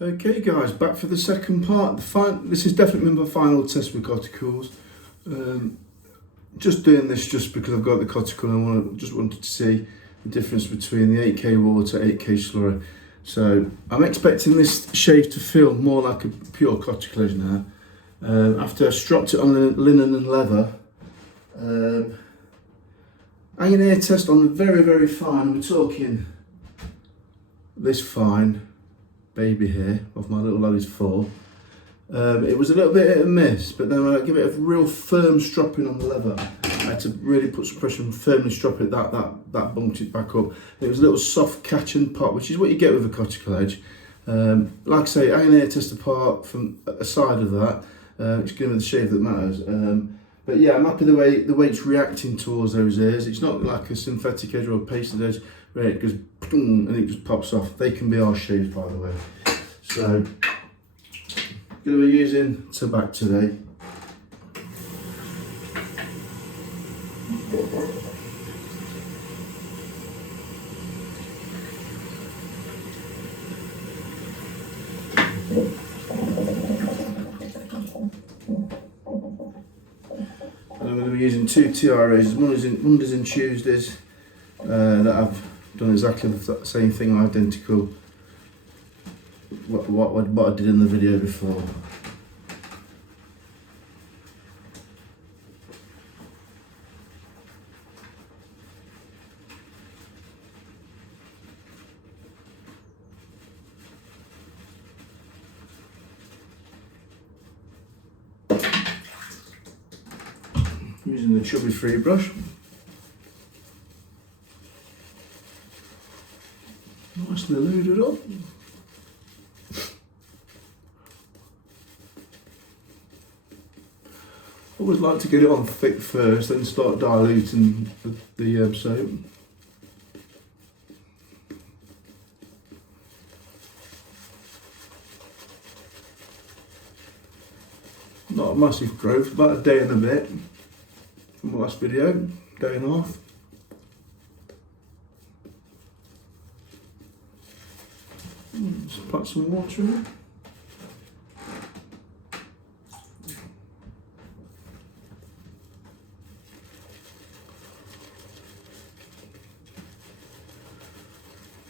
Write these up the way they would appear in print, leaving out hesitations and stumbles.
Okay guys, back for the second part. This is definitely my final test with coticles. Just doing this just because I've got the coticule and just wanted to see the difference between the 8k water, 8k slurry. So I'm expecting this shave to feel more like a pure coticule now. After I stropped it on the linen and leather, hanging air test on the very fine. We're talking this fine baby here of my little lad is 4. It was a little bit hit and miss, but then when I give it a real firm stropping on the leather, I had to really put some pressure and firmly strop it. That bumped it back up. It was a little soft catch and pop, which is what you get with a coticule edge. Like I say, hanging air test apart from a side of that. It's giving me the shave that matters. But yeah, I'm happy the way it's reacting towards those ears. It's not like a synthetic edge or a pasted edge where it goes and it just pops off. They can be our shaves, by the way. So, going to be using tobacco today. And I'm going to be using 2 TRAs, Mondays and Tuesdays, that I've done exactly the same thing, identical what I did in the video before. Using the chubby free brush. Nicely loaded up. I always like to get it on thick first, then start diluting the soap. Not a massive growth, about a day and a bit from the last video, day and a half. Just put some water in it.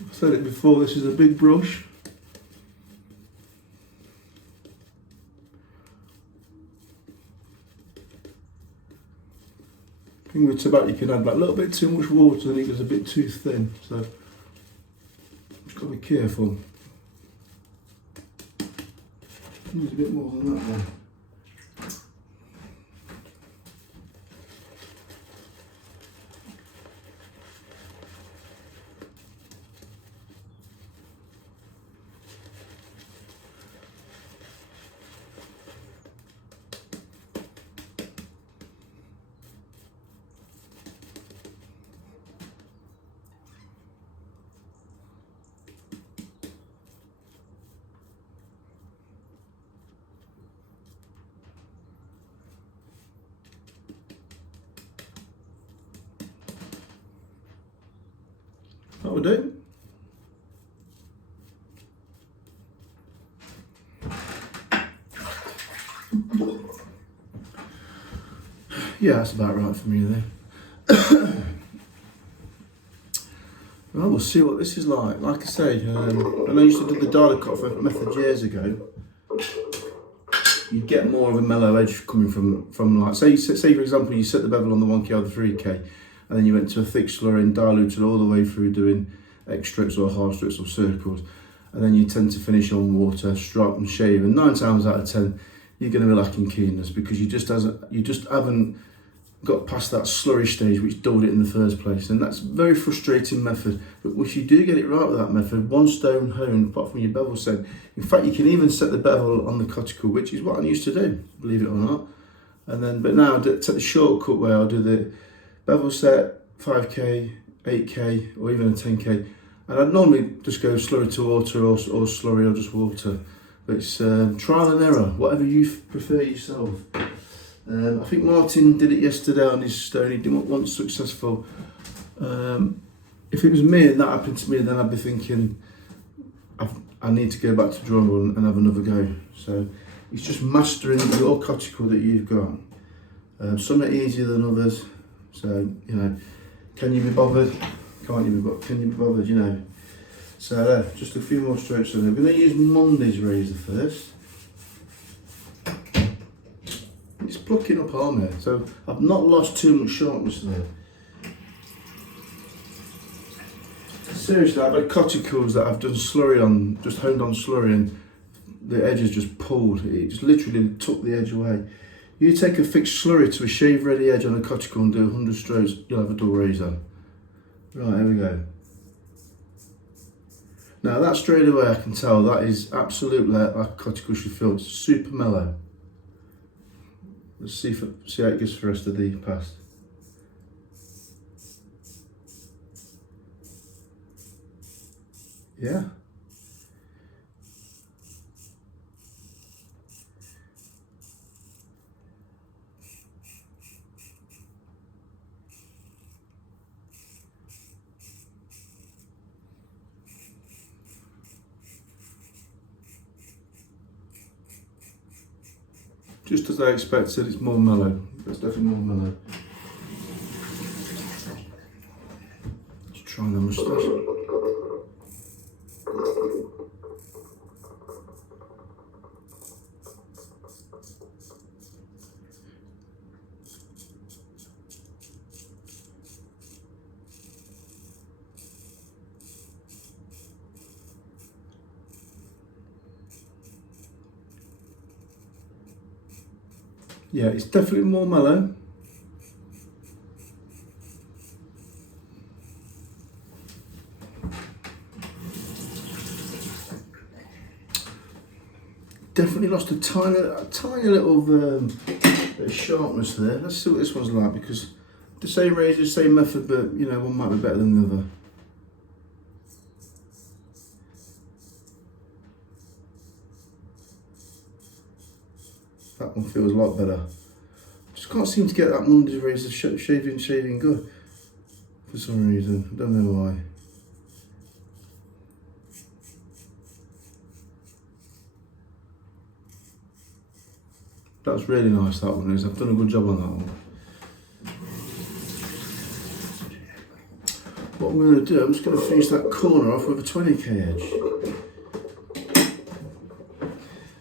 I said it before, this is a big brush. I think with tobacco you can add like a little bit too much water and it gets a bit too thin, so just got to be careful. Needs a bit more than that one. That will do. Yeah, that's about right for me there. Well, we'll see what this is like. Like I say, when I used to do the dial cut method years ago, you'd get more of a mellow edge coming from like, say for example, you set the bevel on the 1k or the 3k, and then you went to a thick slurry and diluted all the way through doing X strips or half strips or circles, and then you tend to finish on water, strop and shave, and 9 times out of 10 you're going to be lacking keenness because you just haven't got past that slurry stage which dulled it in the first place, and that's a very frustrating method. But if you do get it right with that method, 1 stone honed apart from your bevel set. In fact, you can even set the bevel on the coticule, which is what I used to do, believe it or not. And then, but now I take the shortcut where I'll do the bevel set 5k, 8k, or even a 10k, and I'd normally just go slurry to water or slurry or just water. But it's trial and error, whatever you prefer yourself. I think Martin did it yesterday on his stone. He wasn't successful. If it was me and that happened to me, then I'd be thinking, I need to go back to drawing board and have another go. So it's just mastering your coticle that you've got. Some are easier than others. So, you know, can you be bothered? Can't you be bothered? Can you be bothered, you know? So just a few more strokes on it. We're going to use Monday's razor first. It's plucking up arm there, so I've not lost too much sharpness there. Seriously, I've had coticles that I've done slurry on, just honed on slurry, and the edge has just pulled. It just literally took the edge away. You take a fixed slurry to a shave ready edge on a coticle and do 100 strokes, you'll have a dull razor. Right, here we go. Now that straight away I can tell that is absolutely like a coticle should feel. It's super mellow. Let's see how it goes for the rest of the pass. Yeah. Just as I expected, it's more mellow. It's definitely more mellow. Just trying the moustache. Yeah, it's definitely more mellow. Definitely lost a tiny little bit of sharpness there. Let's see what this one's like, because the same razor, same method, but you know, one might be better than the other. That one feels a lot better. Just can't seem to get that Monday's razor shaving good for some reason. I don't know why. That's really nice, that one is. I've done a good job on that one. What I'm going to do, I'm just going to finish that corner off with a 20k edge.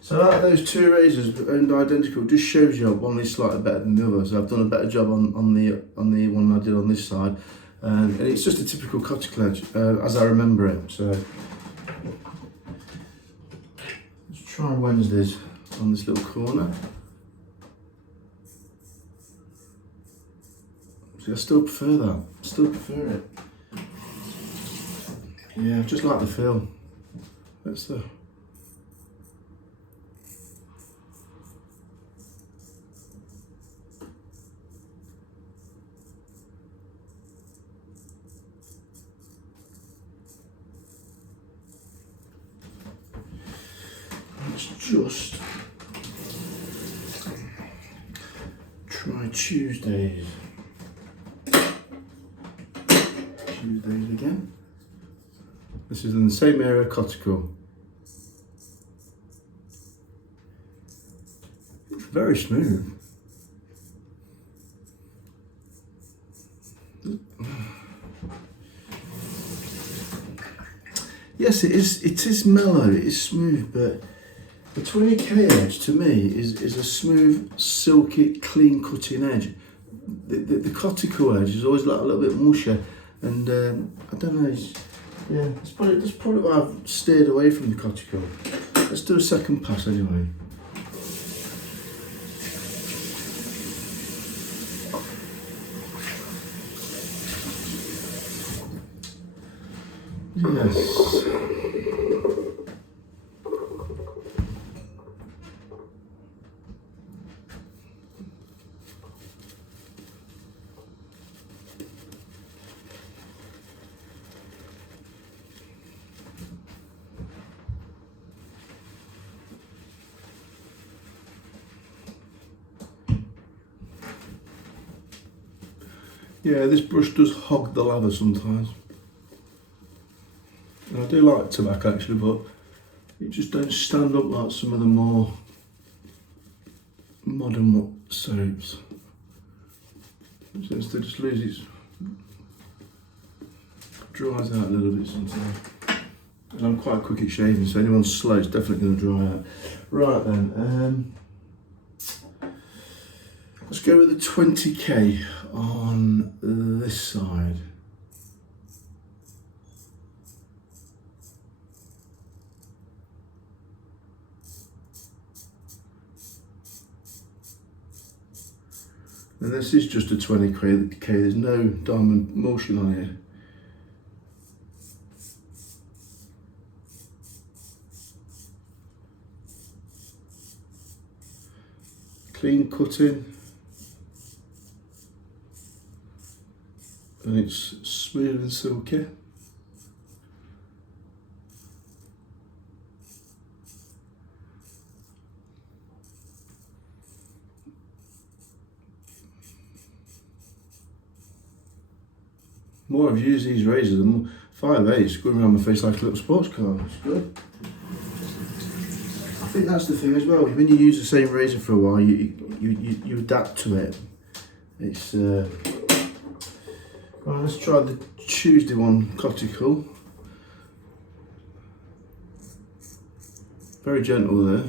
So out of those two razors, and identical, just shows you one is slightly better than the other. So I've done a better job on the one I did on this side, and it's just a typical coticle edge as I remember it. So let's try Wednesdays on this little corner. See, I still prefer that. Still prefer it. Yeah, I just like the feel. That's the. Let's just try Tuesdays. Tuesdays again. This is in the same area, coticle. It's very smooth. Yes, it is. It is mellow. It is smooth, but the 20k edge to me is a smooth, silky, clean cutting edge. The coticle edge is always like a little bit mushy, and I don't know. Yeah, that's probably why I've steered away from the coticle. Let's do a second pass anyway. Yes. Yeah, this brush does hog the lather sometimes. And I do like tobacco actually, but it just don't stand up like some of the more modern soaps. It tends to just lose its, dries out a little bit sometimes. And I'm quite quick at shaving, so anyone's slow, it's definitely going to dry out. Right then, let's go with the 20k on this side. And this is just a 20k, there's no diamond emulsion on here. Clean cutting, and it's smooth and silky. More I've used these razors, the more 5/8's going around my face like a little sports car. It's good. I think that's the thing as well. When you use the same razor for a while, you adapt to it. It's right. Let's try the Tuesday one, coticule. Very gentle there.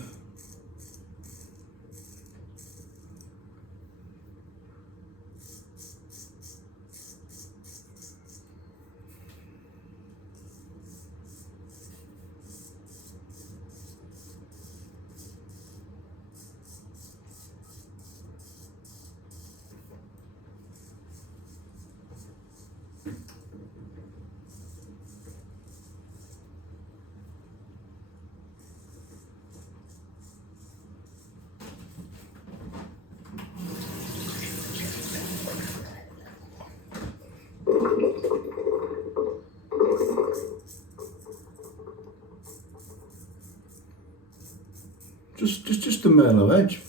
Just a mellow edge.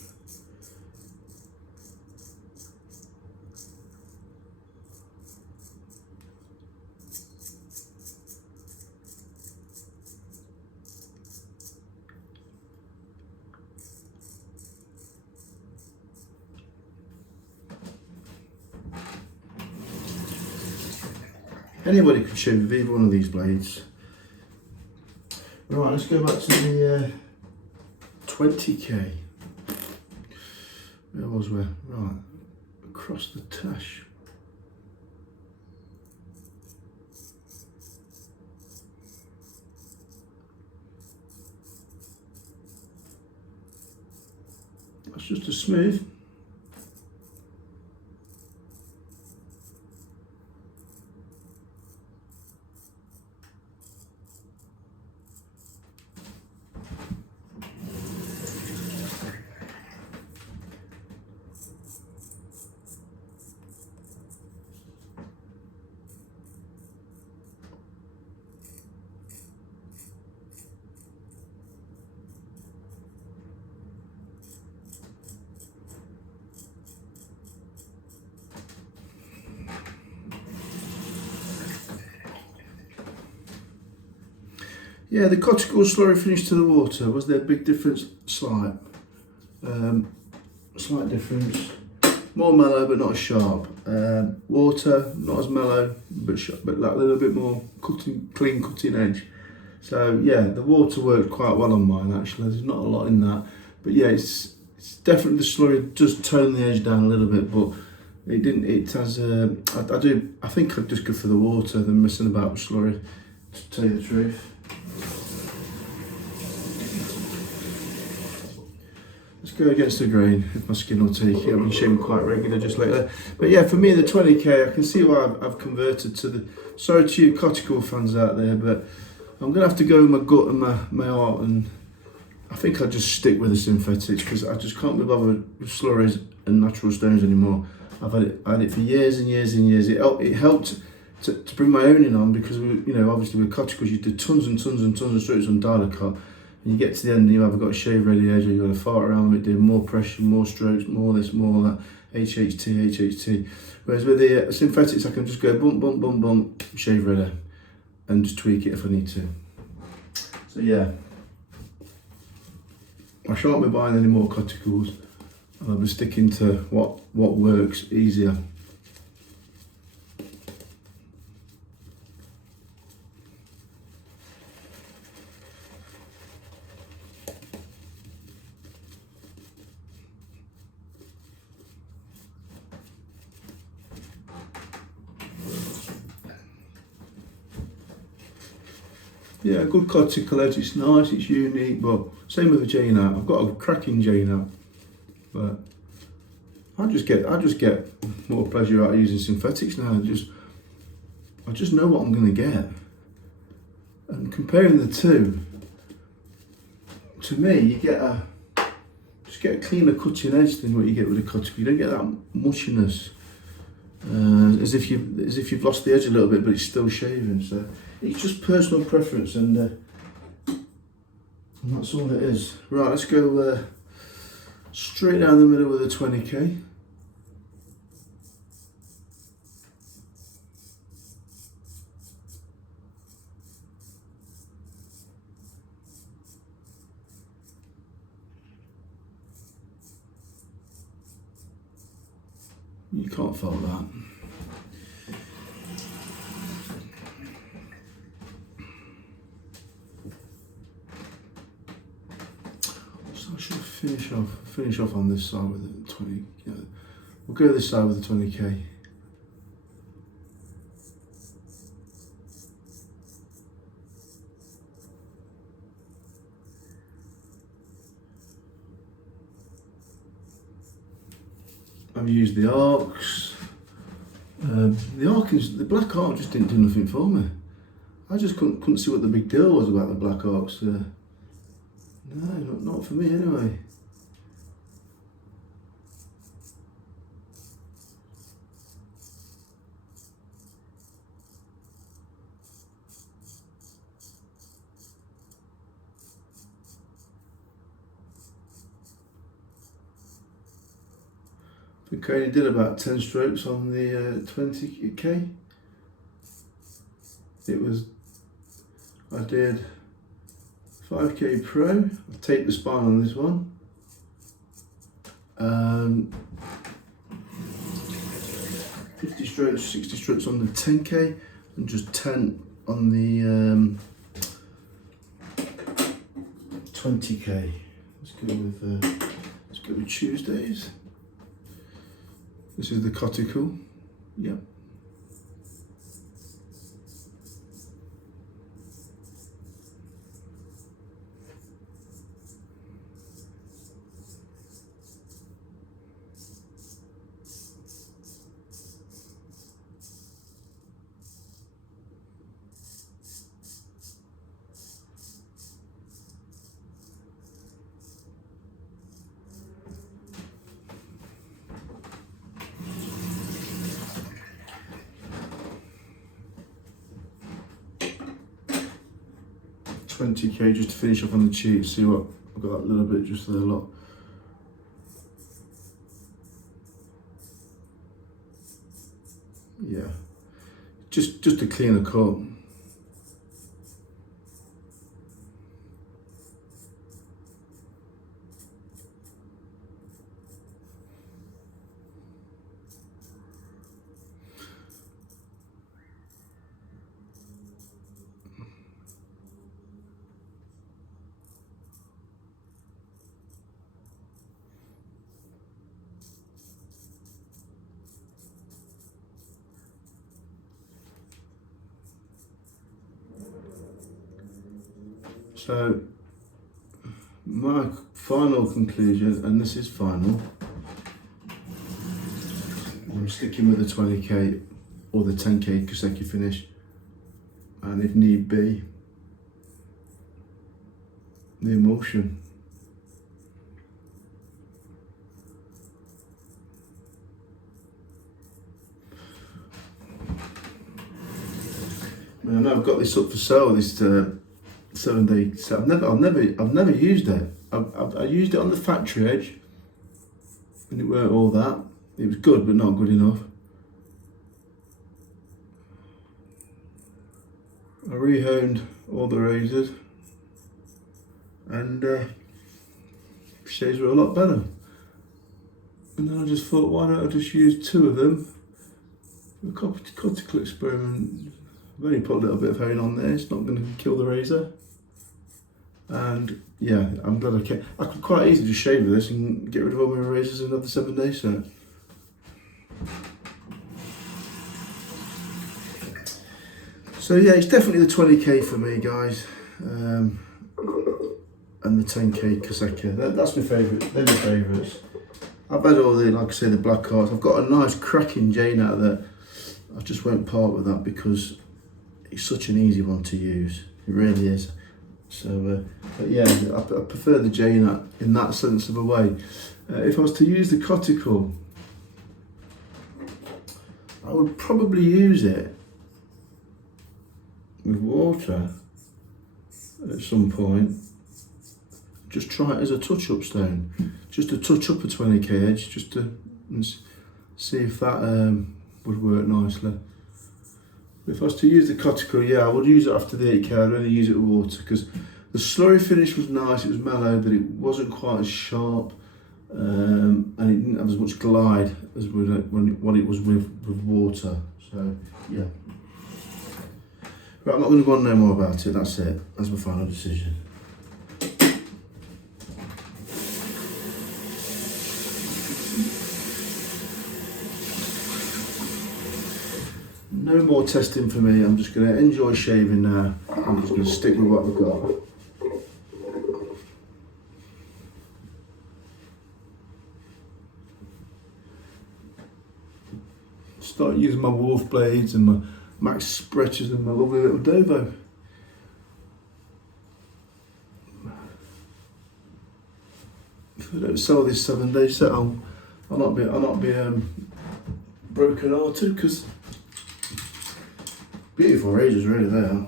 Anybody could shave with either one of these blades. Right, let's go back to the 20k. Where was we? Right, across the tash. That's just a smooth. Yeah, the coticule slurry finish to the water, was there a big difference? Slight. Slight difference. More mellow but not as sharp. Water, not as mellow but sharp, but like a little bit more clean cutting edge. So yeah, the water worked quite well on mine actually. There's not a lot in that. But yeah, it's definitely, the slurry does tone the edge down a little bit, but it didn't, it has, I think I'd just go for the water than messing about with slurry, to tell you the truth. Let's go against the grain if my skin will take it. I've been shaving quite regular just lately. But yeah, for me, the 20k, I can see why I've converted to the, sorry to you coticule fans out there, but I'm going to have to go with my gut and my heart, and I think I'll just stick with the synthetics because I just can't be bothered with slurries and natural stones anymore. I've had it for years and years and years. It helped to bring my own in on, because obviously with coticles you do tons and tons and tons of strokes on dialer cut. And you get to the end and you either got a shave ready edge or you've got to fart around with it, doing more pressure, more strokes, more this, more that, HHT. Whereas with the synthetics, I can just go bump, bump, bump, bump, shave ready, and just tweak it if I need to. So yeah, I shan't be buying any more coticles. I'll be sticking to what works easier. Yeah, a good coticle edge, it's nice, it's unique, but same with the Jane out. I've got a cracking Jane out, but I just get more pleasure out of using synthetics now. I just know what I'm gonna get. And comparing the two, to me, you get a cleaner cutting edge than what you get with a coticle. You don't get that mushiness, as if you've lost the edge a little bit, but it's still shaving. So it's just personal preference, and that's all it is. Right, let's go straight down the middle with a 20k. You can't fault that. So I should finish off on this side with a 20. Yeah, we'll go this side with a 20k. I've used the arcs. The black arc just didn't do nothing for me. I just couldn't see what the big deal was about the black arcs. No, not for me anyway. I think I only did about 10 strokes on the 20k. I did 5k pro. I taped the spine on this one. 50 strokes, 60 strokes on the 10k, and just 10 on the 20k. Let's go with Tuesdays. This is the coticule. Yep. $20k just to finish off on the cheek. See what I've got, that little bit just there, lot. Yeah, just to clean the cut. So my final conclusion, and this is final, I'm sticking with the 20k or the 10k consecutive finish, and if need be, the emulsion. I know I've got this up for sale, this 7-day set. I've never used it. I used it on the factory edge, and it weren't all that. It was good, but not good enough. I rehomed all the razors, and shaves were a lot better. And then I just thought, why don't I just use 2 of them for a coticle experiment. I've only put a little bit of hone on there, it's not going to kill the razor. And yeah, I'm glad I kept. I could quite easily just shave with this and get rid of all my razors in another 7 days. So yeah, it's definitely the 20k for me, guys, and the 10k Kaseka. That's my favourite. They're my favourites. I've had all the, like I say, the black hearts. I've got a nice cracking Jane out there. I just won't part with that because it's such an easy one to use. It really is. So, but yeah, I prefer the Jane in that sense of a way. If I was to use the coticule, I would probably use it with water at some point. Just try it as a touch-up stone, just to touch up a 20k edge, just to see if that would work nicely. If I was to use the coticule, yeah, I would use it after the 8k. I'd only use it with water because the slurry finish was nice, it was mellow, but it wasn't quite as sharp, and it didn't have as much glide as what it was with water. So yeah. Right, I'm not going to go on no more about it. That's it. That's my final decision. No more testing for me. I'm just going to enjoy shaving now. I'm just going to stick with what we've got. Start using my Wolf blades and my Max stretchers and my lovely little Dovo. If I don't sell this 7-day set, I'll not be broken hearted, because beautiful razors really they are.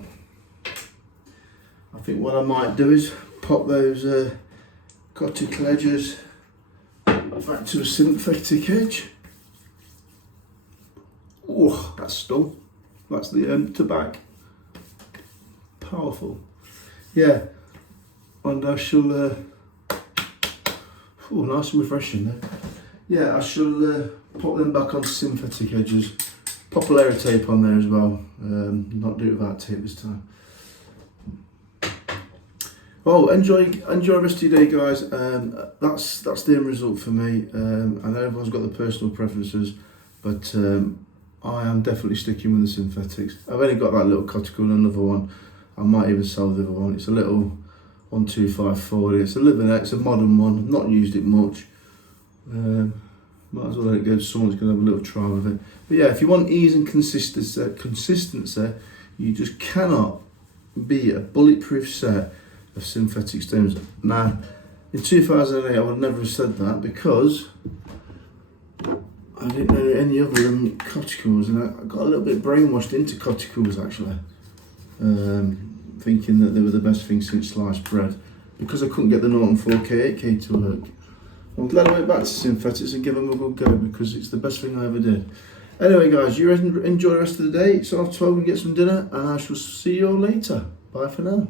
I think what I might do is pop those coticule edges back to a synthetic edge. Oh, that's still. That's the end to back. Powerful. Yeah. And I shall. Oh, nice and refreshing there. Yeah, I shall put them back on synthetic edges. Pop a layer of tape on there as well. Not do it without tape this time. Well, enjoy the rest of your day, guys. That's the end result for me. I know everyone's got their personal preferences, but I am definitely sticking with the synthetics. I've only got that little coticule and another one. I might even sell the other one. It's a little 12540. It's a living X, a modern one. I've not used it much. Might as well let it go to someone's going to have a little try with it. But yeah, if you want ease and consistency, you just cannot beat a bulletproof set of synthetic stones. Now, in 2008, I would never have said that because I didn't know any other than coticules, and I got a little bit brainwashed into coticules actually, thinking that they were the best thing since sliced bread because I couldn't get the Norton 4K, 8K to work. I'm glad I went back to synthetics and give them a good go because it's the best thing I ever did. Anyway, guys, you enjoy the rest of the day. It's off 12 and get some dinner, and I shall see you all later. Bye for now.